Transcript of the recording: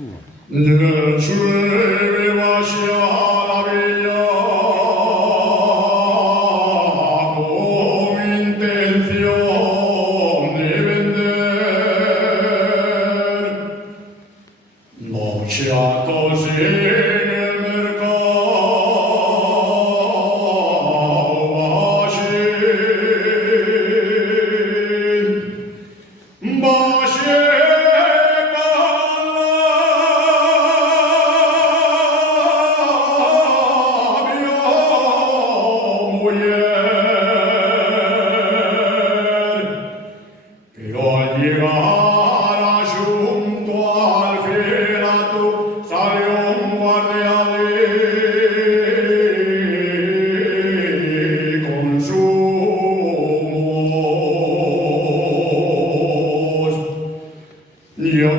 Nel magia la villa con intención de vender mochatos en el mercado Bashi Pero al llegar junto al filato salió un guardia de consumos. Yo